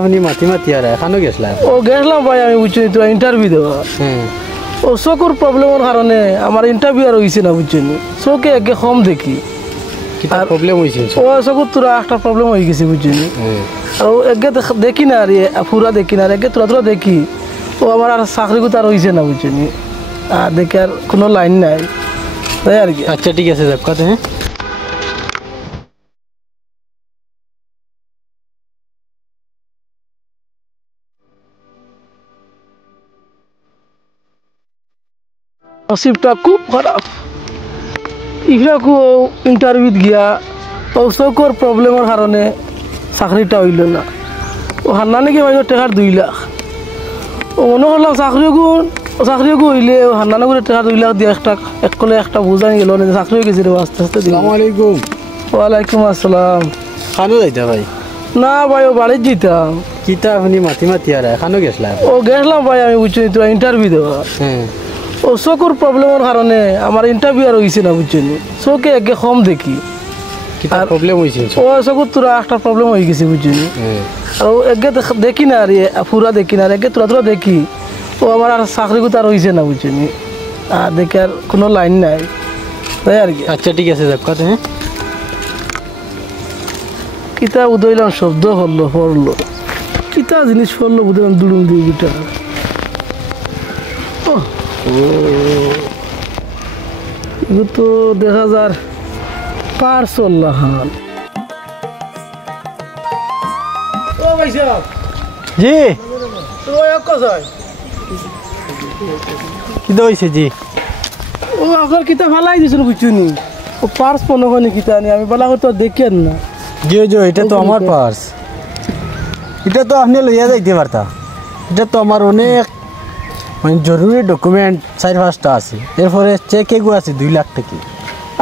আপনি মাতি মাতি আর এখানেও গেছিলাম। ও গেছিলাম ভাই, আমি বুঝছি তো ইন্টারভিউ দেওয়া। ও চকুর প্রবলেমের কারণে আমার ইন্টারভিউ আর হয়েছে না, বুঝছেন। চোখে একে কম দেখি। আর প্রবলেম হয়েছে? ও চকুর তোরা একটা প্রবলেম হয়ে গেছে, বুঝছেন। আর ও একে দেখি না, আর পুরা দেখি না, আর একে তোরা তোরা দেখি। ও আমার আর চাকরি কথা আর হয়েছে না, বুঝছেন। আর দেখে আর কোনো লাইন নাই, তাই আর কি। আচ্ছা ঠিক আছে, যাক কথা। হ্যাঁ নসিবটা খুব খারাপ। ইফরাকু ইন্টারভিউ গিয়া ও চকুর প্রবলেমের কারণে চাকরিটা হইল না। ও হান্না নাকি ভাই টেকার 2 লাখ। ও মনে করলাম চাকরিও হইলে ও হান্না করে টেকার 2 লাখ দিয়ে একটা বোঝাই গেল না, চাকরি হয়ে গেছে রে। আস্তে আস্তে দিন। আসসালামু আলাইকুম। ওয়ালাইকুম আসসালাম। খানো যাইতা ভাই? না ভাই, ও বাড়ির যেতাম। কিতা আপনি মাতি মাতি আর এখানেও গেছিলাম? ও গেছিলাম ভাই, আমি বুঝছি তো ইন্টারভিউ দেওয়া। ও চকুর প্রবলেমের কারণে আমার ইন্টারভিউ আর হয়েছে না, বুঝছেন। চোখে একে কম দেখি। আর প্রবলেম হয়েছে? ও চকুর তোরা একটা প্রবলেম হয়ে গেছে, বুঝছেন। আর ও একে দেখি না, আর পুরা দেখি না, আর একে তোরা তোরা দেখি। ও আমার আর চাকরি কথা আর হয়েছে না, বুঝছেন। আর দেখে আর কোনো লাইন নাই, তাই আর কি। আচ্ছা ঠিক আছে, যাক কথা। হ্যাঁ কিতা উদয়লাম শব্দ পড়লো কিতা জিনিস পড়লো বুঝলাম, দুড়ুম দিয়ে গিটা। এগুলো তো দেখা যার পারসল্লাহান। ও ভাই সাহেব। জি তো এক কথায় কি হয়েছে? জি ও আপনার কিতা ভালাই দিয়েছিল, বুঝছুনি। ও পার্স মনে হয়নি কিতা নি, আমি বলা হয়তো দেখেন না। জি জি, এটা তো আমার পার্স। এটা তো আপনি লইয়া যাইতে পারতা। এটা তো আমার অনেক মানে জরুরি ডকুমেন্ট 4-5টা আছে। এরপরে চেক এগু আছে 2 লাখ টাকা।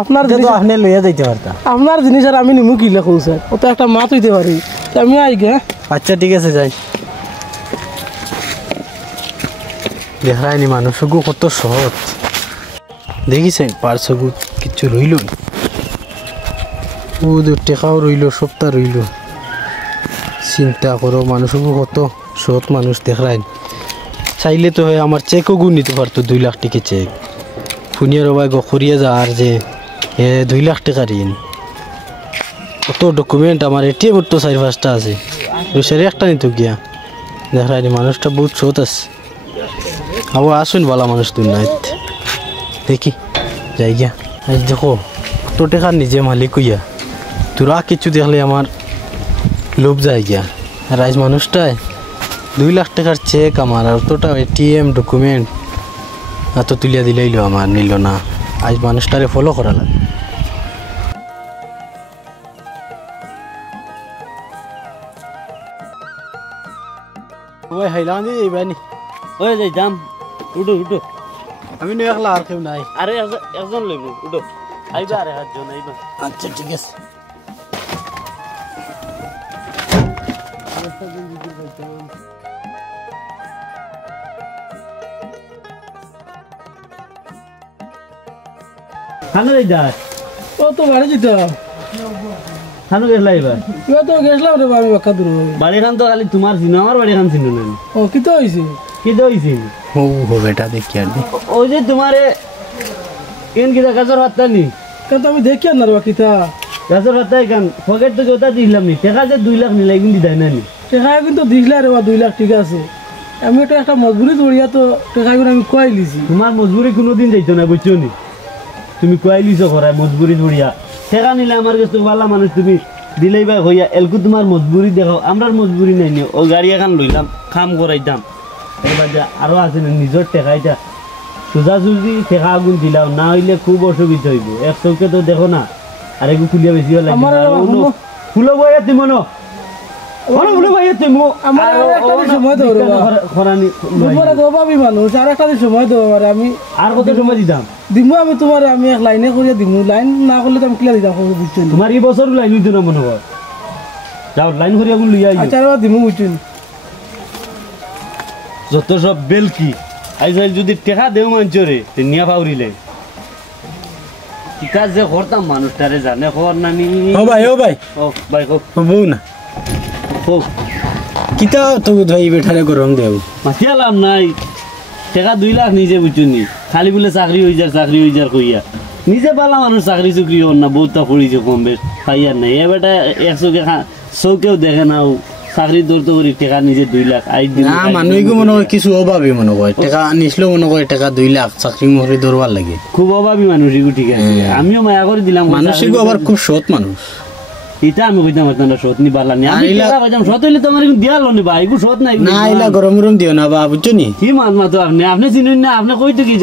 আপনার তো আপনি লইয়া যাইতে পারতা। আপনার জিনিস আর আমি নিমু কি লেখো স্যার, ও তো একটা মাছ হইতে পারি। আমি আই গে। আচ্ছা ঠিক আছে, যাই। দেখায়নি মানুষগু কত সহজ। দেখিছেন পার্সগু কিছু রইল, ও টেকাও রইল, সপ্তাহ রইল। চিন্তা করো, মানুষগু কত সৎ মানুষ দেখায়। চাইলে তো হয় আমার চেকও গুণ নিতে পারতো, 2 লাখ টাকা চেক। ফুনিয়ার ভাই গখরিয়া যা আর যে 2 লাখ টাকা ঋণ। কত ডকুমেন্ট আমার, এটিএম তো 4-5টা আছে, সেরে একটা নিত গিয়া। দেখায়নি মানুষটা বহুত সৎ আছে। আবার আসুন বালা মানুষ তুই নাই, দেখি যাই গিয়া। আজ দেখো কত টাকার নিজে মালিক হইয়া, তোরা কিছু দেখলে আমার লোভ যায় গিয়া। আর আজ মানুষটায় 2 লাখ টাকার চেক আমার, আর অতটা এটিএম ডকুমেন্ট এত তুলিয়া দিলেইলো আমার, নিল না। আজ মানুষটারে ফলো করা লাগে। ওই হাইলাম দি এইবানি। ওই যাই যাম, উঠো উঠো। আমি নো একলা, আর কেউ নাই। আরে একজন লইব, উঠো। আইবা আরে 7 জন আইবা। আচ্ছা ঠিক আছে। খানো যাই যা। ও তো বাড়ি যেতাম। খানো গেছলা এবার? এবার তো গেছিলাম রে, আমি বাক্কা দূর। বাড়ি খান তো খালি তোমার চিনো, আমার বাড়ি খান চিনো না। ও কি তো হয়েছে? কি তো হয়েছে? ও বেটা দেখি আর ওই যে তোমারে কেন কিতা গাছের হাতটা নি, কেন তো আমি দেখি আর না রে কিতা গাছের হাতটা কেন পকেট তো কেউটা দিলাম নি, টাকা যে 2 লাখ নিলাই কিন্তু দেয় না নি। টেকায় কিন্তু দিসলা রে বা 2 লাখ, ঠিক আছে। আমি তো একটা মজবুরি দৌড়িয়া তো টেকায় আমি কয়াই লিছি। তোমার মজবুরি কোনোদিন যাইতো না, বুঝছো নি। তুমি কয়াই লিছো করায় মজবুরি দৌড়িয়া। টাকা নিলে আমার কাছে ভালো মানুষ, তুমি দিলেই বা হইয়া এলকু তোমার মজবুরি দেখাও। আমরার মজবুরি নাই নি। ও গাড়ি এখন লইলাম, কাম করাইতাম। এবার যে আরো আছে না নিজের টেকাইটা সোজাসুজি টেকা আগুন দিলাম, না হইলে খুব অসুবিধা হইব। এক চৌকে তো দেখো না, আর একটু খুলিয়া বেশি ফুলো বইয়া তুমি নো ফুলো বইয়া তুমি আমার একটা সময় দেবো খরানি দুপুরে দবাবি মানুষ, আর একটা সময় দেবো আমার। আমি আর কত সময় দিতাম দিমু আমি তোমার, আমি এক লাইনে করিয়া দিমু। লাইন না করলে তো আমি ক্লিয়ার দিতাম, বুঝছো। তোমার এই বছর লাইন হইতো না মনে হয়। যাও লাইন করিয়া আগুন লইয়া আচ্ছা দিমু, বুঝছো। যত সব বেলকি আইজ যদি টেকা দেও মাঞ্চরে নিয়া পাউরিলে কি কাজ যে করতাম মানুষটারে জানে খবর নানি। ও ভাই ও ভাই বউ না হোক কিতা তো ভাই বেঠারে গরম দেও মাথিয়া লাভ নাই টাকা 2 লাখ নিজে বুঝুনি খালি বলে চাকরি হয়ে যার কইয়া নিজে পালা মানুষ চাকরি চুকরি হন না বহুতটা পড়িছে কম বেশ খাইয়ার নাই এবারটা 100 চৌকেও দেখে নাও চাকরি দৌড়তে করি টাকা নিজে 2 লাখ আই দিন না মানুষকে মনে হয় কিছু অভাবী মনে হয় টাকা নিসলেও মনে হয় টাকা 2 লাখ চাকরি মহরি দৌড়বার লাগে খুব অভাবী মানুষ এগুলো ঠিক আছে আমিও মায়া করে দিলাম মানুষকে আবার খুব সৎ মানুষ এটা আমি কইতাম না সৎ নি বালা নি আমি টাকা পাইতাম সৎ হইলে তোমার দিয়ালো নি ভাই এগুলো সৎ নাই না এলা গরম গরম দিও না বা বুঝছো নি কি মাত তো আপনি চিনুন না আপনি কইতে কি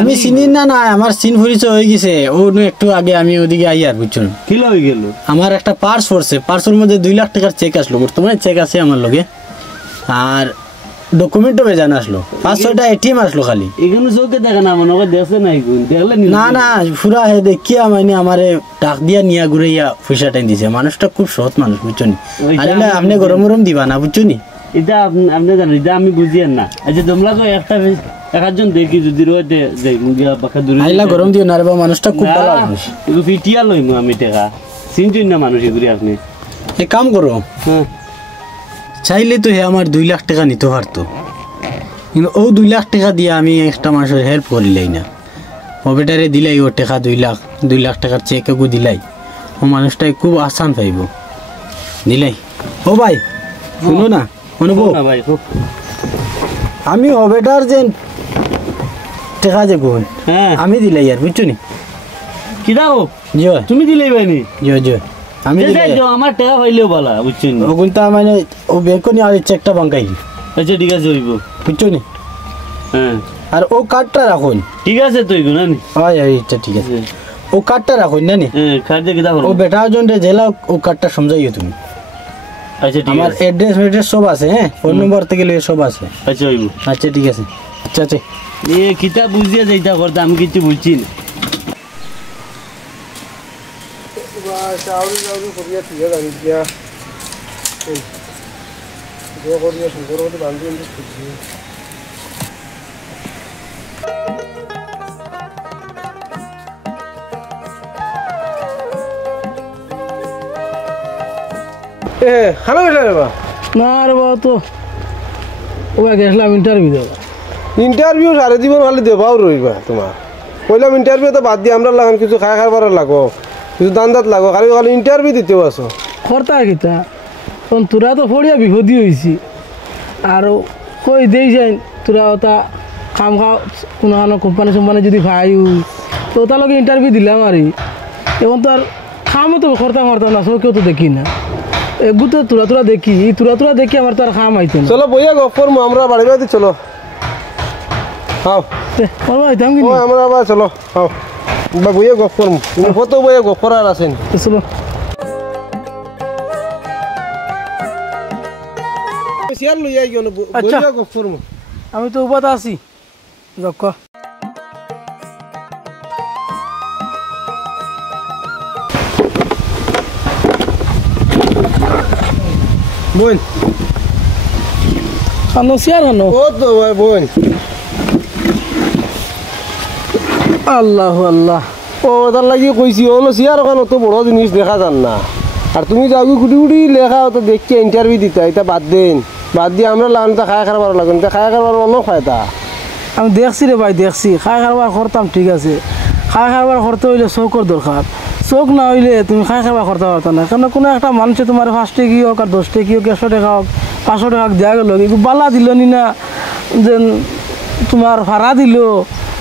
আমি চিনি না না আমার চিন পরিচয় হয়ে গেছে ও একটু আগে আমি ওদিকে আই আর বুঝছো কি হয়ে গেল আমার একটা পার্স পড়ছে পার্সের মধ্যে 2 লাখ টাকার চেক আসলো বর্তমানে চেক আছে আমার লগে আর ডকুমেন্টও বেজান আসলো 500টা এটিএম আসলো খালি এখানে চোখে দেখে না মনে হয় দেখছে নাই দেখলে না না পুরা হে দেখিয়া মানে আমারে টাক দিয়া নিয়া ঘুরাইয়া পয়সাটা দিছে মানুষটা খুব সৎ মানুষ বুঝছো নি আরে না আপনি গরম গরম দিবা না বুঝছো নি এটা আপনি জানেন এটা আমি বুঝিয়েন না আচ্ছা তোমরা কো একটা একজন দেখি যদি রোতে দেখ মুগিয়া বাকা দূরে আইলা গরম দিও না রে বা মানুষটা খুব ভালো মানুষ এগু পিটিয়া লইমু আমি টাকা চিনতেন না মানুষ এগুলি আপনি এক কাম করো হ্যাঁ চাইলে তো হে আমার 2 লাখ টাকা নিতে পারতো কিন্তু ও 2 লাখ টাকা দিয়ে আমি একটা মানুষের হেল্প করিলাই না ও বেটারে দিলাই ও টাকা 2 লাখ টাকার চেক এগু দিলাই ও মানুষটাই খুব আসান পাইব দিলাই ও ভাই শুনো না অনুভব না ভাই আমি ও বেটার যে টাকা যে গুণ হ্যাঁ আমি দিলাই আর বুঝছো নি কি দাও জয় তুমি দিলেই ভাইনি জয় আমি দিলাই আমার টাকা পাইলেও বলা বুঝছেন ও গুণটা মানে ও ব্যাংক নিয়ে আর চেকটা বাঙ্কাই আচ্ছা ঠিক আছে হইব বুঝছো নি হ্যাঁ আর ও কার্ডটা রাখুন ঠিক আছে তো এগুলো না হয় এটা ঠিক আছে ও কার্ডটা রাখুন না নি হ্যাঁ খাদ্য কিতা করো ও বেটা জন রে জেলা ও কার্ডটা সমঝাইও তুমি আচ্ছা ঠিক আমার আছে অ্যাড্রেস সব আছে হ্যাঁ ফোন নম্বর থেকে লয়ে সব আছে আচ্ছা হইব আচ্ছা ঠিক আছে আচ্ছা এ কিতা বুঝিয়ে যাইতা করতে আমি কিছু বুঝছি না খানা বেটা রে বা না রে বা তো ওয়া গেছিলাম ইন্টারভিউ দেওয়া ইন্টারভিউ সারে জীবন খালি দেবাও রইবা তোমার কইলাম ইন্টারভিউ তো বাদ দিয়ে আমরা লাগান কিছু খাবার লাগো কিছু দান্দাত লাগো খালি খালি ইন্টারভিউ দিতেও আসো খরতা কিতা তখন তোরা তো ফড়িয়া বিপদী হয়েছি আর কই দেই যাই তোরা ওটা কাম খাও কোনো কোম্পানি যদি ভাই তো ওটা লগে ইন্টারভিউ দিলাম আর এখন তো আর খামও তো খরতা না কেউ তো দেখি না এগু তো তোরা দেখি দেখি আমার তো আর খাম আইতে না চলো বইয়া গপ করবো আমরা বাড়ি বাড়ি চলো হাও আইতাম কি ও আমরা আবার চলো হাও বা বইয়া গপ করবো কত বইয়া গপ করার আছেন চলো সিয়ার লইয়া গিয়ে বইয়া গপ করবো আমি তো উপাত আছি যক বোন খানো সিয়ার খানো ও তো ভাই বোন আল্লাহ আল্লাহ ও তার লাগি কইছি হলো সিয়ার ওখানে তো বড় জিনিস দেখা যান না আর তুমি যাও গুটি গুটি লেখা তো দেখি ইন্টারভিউ দিতা এটা বাদ দিয়ে আমরা লাগানো খায় খাবার লাগুন খায় খাবার অন্য খায়তা আমি দেখছি রে ভাই দেখছি খায় খাবার করতাম ঠিক আছে খায় খাবার করতে হইলে চৌকর দরকার চোখ না হইলে তুমি খায় খাবার করতে পারতো না কারণ কোনো একটা মানুষে তোমার 5 টাকা হোক আর 10 টাকা হোক 100 টাকা হোক 500 টাকা দেওয়া গেল কিন্তু বালা দিল নি না যে তোমার ভাড়া দিল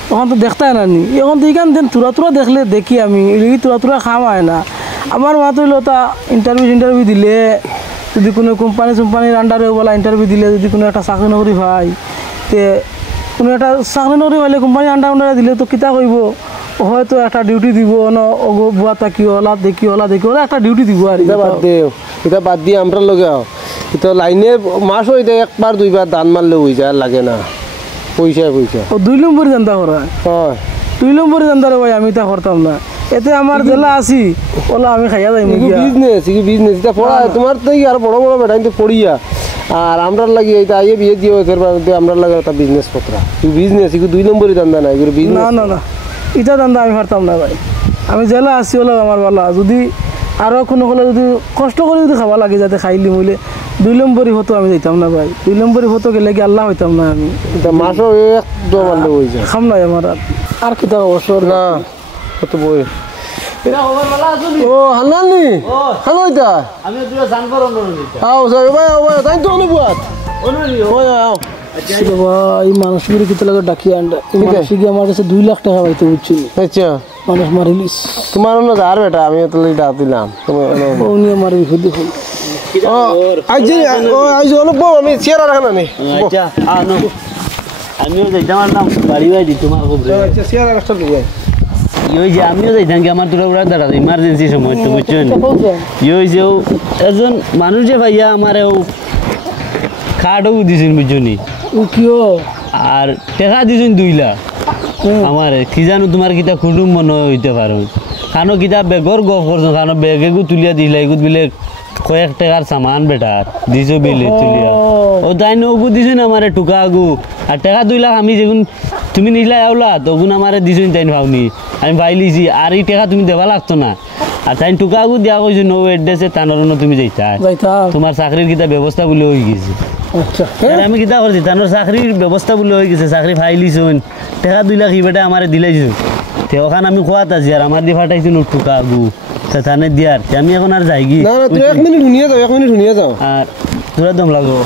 তখন তো দেখতাই না নি এখন তো এইখান দেন তুরা দেখলে দেখি আমি তুরা খাম হয় না আমার মাত্র হইলো তা ইন্টারভিউ দিলে যদি কোনো কোম্পানির আন্ডারে বলা ইন্টারভিউ দিলে যদি কোনো একটা চাকরি নকরি হয় তে কোনো একটা চাকরি নকরি হলে কোম্পানির আন্ডারে দিলে তো কিতা কইব হয়তো একটা ডিউটি দিব না বুয়া তাকি হলা দেখি একটা ডিউটি দিব আর এটা বাদ দিয়ে আমরা লগে এটা লাইনে মাস হয়ে যায় 1 বার 2 বার দান মারলে হয়ে যায় লাগে না পয়সা ও 2 নম্বরই জানতা করা হয় 2 নম্বরই জানতা রে ভাই আমি তা করতাম না এতে আমার জেলা আছি ওলা আমি খাইয়া যাই বিজনেস এটা পড়া তোমার তো আর বড় বেটাই তো পড়িয়া আর আমরা লাগি এটা আইয়ে বিয়ে দিয়ে আমরা লাগে একটা বিজনেস পত্রা বিজনেস এগুলো 2 নম্বরই দান্দা না এগুলো বিজনেস না এটা দান্দা আমি পারতাম না ভাই আমি জেলা আসছি হলো আমার ভালো যদি আরও কোনো হলে যদি কষ্ট করে যদি খাওয়া লাগে যাতে খাইলি মইলে 2 নম্বরই হতো আমি যাইতাম না ভাই 2 নম্বরই হতো গেলে কি আল্লাহ হইতাম না আমি এটা মাসও এক দো মারলে হয়ে যায় খাম নাই আমার আর কি তা অবসর না কত বই ও হান্নানি হ্যালো এটা আমি দুটো জানবার অনুরোধ আও যাই ভাই তাই তো অনুবাদ ওই আও বাবা এই মানুষগুলো কি লাগে ডাকিয়ে আনটা এই মানুষগুলো আমার কাছে 2 লাখ টাকা পাইতে বুঝছি আচ্ছা মানুষ মারিলিস তোমার না আর বেটা আমি তো লিডা দিলাম তুমি ও নিয়ে মারবি খুদি খুদি ও আইজ অনেক বউ আমি চেয়ার রাখা না নি আচ্ছা আনো আমিও যাইতাম না বাড়ি বাড়ি তোমার খবর আচ্ছা চেয়ার রাখা দিই ওই যে আমিও যাইতাম কি আমার তোরা ওরা দাঁড়া ইমার্জেন্সি সময় তো বুঝছেন ওই যে একজন মানুষ যে ভাইয়া আমারে ও খাটও দিছেন বুঝছনি ও কিও আর টাকা দিছেন 2 লাখ আমার কি জানো তোমার কিতা কুটুম মনে হইতে পারো কানো কিতা বেগর গফ করছো কানো বেগেগু তুলিয়া দিলা এগুত বিলে কয়েক টাকার সামান বেটা দিছো বিলে তুলিয়া ও তাই নগু দিছো না আমারে টুকা আগু আর টাকা 2 লাখ আমি যেগুন তুমি নিলা আওলা তগুন আমারে দিছো তাই ভাবনি আমি ভাইলিছি আর এই টাকা তুমি দেবা লাগতো না আর তাই টুকা আগু দিয়া কইছো নো এড্রেসে তানরনো তুমি যাইতা তোমার চাকরির কিতা ব্যবস্থা বলে হয়ে গেছে আচ্ছা আর আমি কিতা করছি তানোর চাকরির ব্যবস্থা বলে হয়ে গেছে চাকরি ফাইলিছুন টাকা 2 লাখ বেটা আমারে দিলাইছো তে ওখান আমি খোয়াত আছি আর আমার দিয়ে ফাটাইছো নো টুকা আগু তা থানে দিয়ার আমি এখন আর যাই কি না না তুই 1 মিনিট শুনিয়ে যাও আর তোরা দম লাগো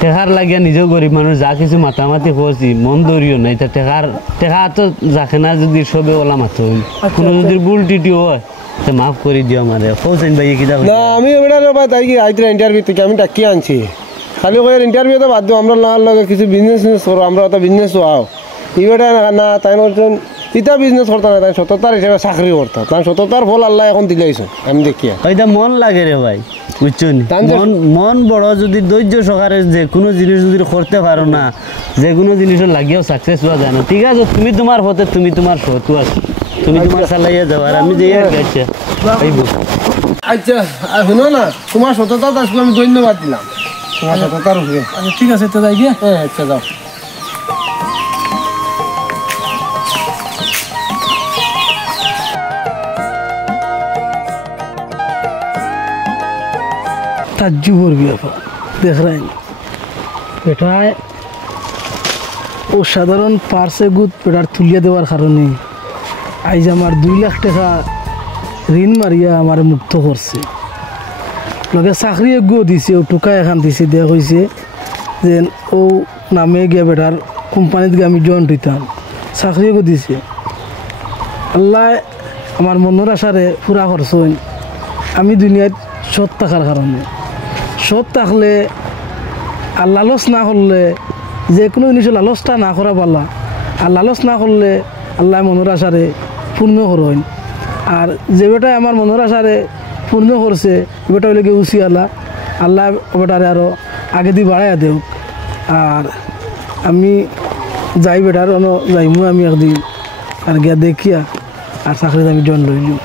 টেকার লাগিয়া নিজেও গরিব মানুষ যা কিছু মাতামাতি করছি মন ধরিও নাই তা টেকা তো যাকে না যদি সবে ওলা মাতো কোনো যদি ভুল টিটি হয় তো মাফ করে দিও আমারে কৌছেন ভাই কিতা না আমি এবারে ভাই তাই কি আইতে ইন্টারভিউ থেকে আমি ডাকি আনছি খালি কইর ইন্টারভিউ তো বাদ দাও আমরা লাগে কিছু বিজনেস করো আমরা তো বিজনেস আও এবারে না তাই বলছেন ইটা বিজনেস করতে না তাই সততার হিসেবে চাকরি করতে তাই সততার ফল আল্লাহ এখন দিলাইছো আমি দেখিয়া ওইটা মন লাগে রে ভাই বুঝছেন মন বড় যদি ধৈর্য সহকারে যে কোনো জিনিস যদি করতে পারো না যে কোনো জিনিস লাগিয়েও সাকসেস হওয়া যায় না ঠিক আছে তুমি তোমার হতে তুমি তোমার সতু আছো তুমি তোমার চালাইয়া যাও আর আমি যাই আর আচ্ছা আইবো আচ্ছা আর শুনো না তোমার সততা আজকে আমি ধন্যবাদ দিলাম তোমার সততার উপরে আচ্ছা ঠিক আছে তো যাই গিয়ে হ্যাঁ আচ্ছা যাও তাজ্জুবর ব্যাপার দেখ রাই বেটায় ও সাধারণ পার্সে গুদ বেটার তুলিয়া দেওয়ার কারণে আইজ আমার 2 লাখ টাকা ঋণ মারিয়া আমার মুক্ত করছে লগে চাকরি এগিয়েও দিছে ও টোকা এখান দিছে দেওয়া হয়েছে যে ও নামে গিয়া বেটার কোম্পানিত গিয়ে আমি জয়েন্ট হইতাম চাকরি এগিয়েও দিছে আল্লাহ আমার মনের আশারে পুরা করছেন আমি দুনিয়াত সৎ থাকার কারণে সৎ থাকলে আর লালচ না করলে যে কোনো জিনিসের লালচটা না করা পারলা আর লালচ না করলে আল্লাহ মনের আশারে পূর্ণ করেন আর যে বেটায় আমার মনের আশারে পূর্ণ করছে বেটা হইলে গিয়ে উচি আল্লাহ বেটারে আরও আগে দিয়ে বাড়াইয়া দেও আর আমি যাই বেটার যাইমু আমি একদিন আর গিয়া দেখিয়া আর চাকরিতে আমি জন লইলি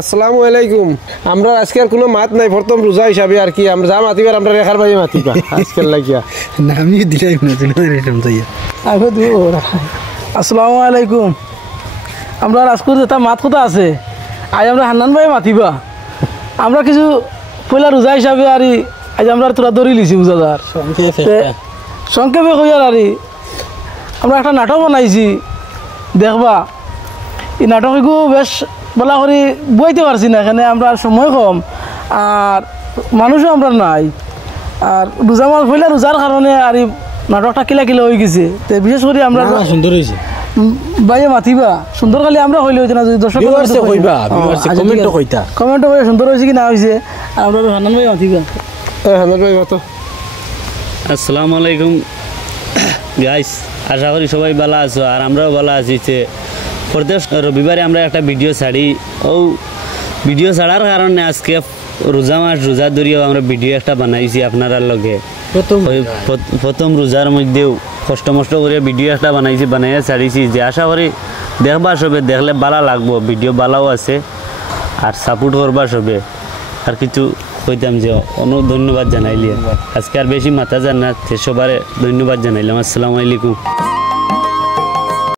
আসসালামু আলাইকুম আমরা আজকে আর কোনো মাত নাই প্রথম রোজা হিসাবে আর কি আমরা যা মাতিবার আমরা রেখার ভাই মাতিবা আজকাল লাগিয়া না আমি দিলাই না দিলাই রেটাম যাইয়া আগে দিব আসসালামু আলাইকুম আমরা আজকে যেটা মাত কথা আছে আজ আমরা হান্নান ভাই মাতিবা আমরা কিছু পয়লা রোজা হিসাবে আর আজ আমরা তোরা ধরে লিছি বুঝাদার সংক্ষেপে কইয়ার আর আমরা একটা নাটক বানাইছি দেখবা এই নাটকগুলো বেশ বলা করি বইতে পারছি না এখানে আমরা সময় কম আর মানুষও আমরা নাই আর রোজা মাস পয়লা রোজার কারণে আর নাটকটা কিলা কিলা হয়ে গেছে তো বিশেষ করে আমরা সুন্দর হয়েছে বাইরে মাতিবা সুন্দর খালি আমরা হইলে হইতে না যদি দর্শক কমেন্ট কইতা কমেন্ট করে সুন্দর হয়েছে কি না হয়েছে আমরা হান্নান ভাই মাতিবা হান্নান ভাই মাতো আসসালামু আলাইকুম গাইস আশা করি সবাই ভালো আছো আর আমরাও ভালো আছি যে প্রত্যেক রবিবারে আমরা একটা ভিডিও ছাড়ি ও ভিডিও ছাড়ার কারণে আজকে রোজা মাস রোজা ধরিয়েও আমরা ভিডিও একটা বানাইছি আপনার লগে প্রথম রোজার মধ্যেও কষ্ট মষ্ট করে ভিডিও একটা বানাইয়া ছাড়িছি যে আশা করি দেখবা সবে দেখলে ভালো লাগবো ভিডিও ভালোও আছে আর সাপোর্ট করবা সবে আর কিছু কইতাম যে অনেক ধন্যবাদ জানাইলি আজকে আর বেশি মাথা জান না সবারে ধন্যবাদ জানাইলাম আসসালামু আলাইকুম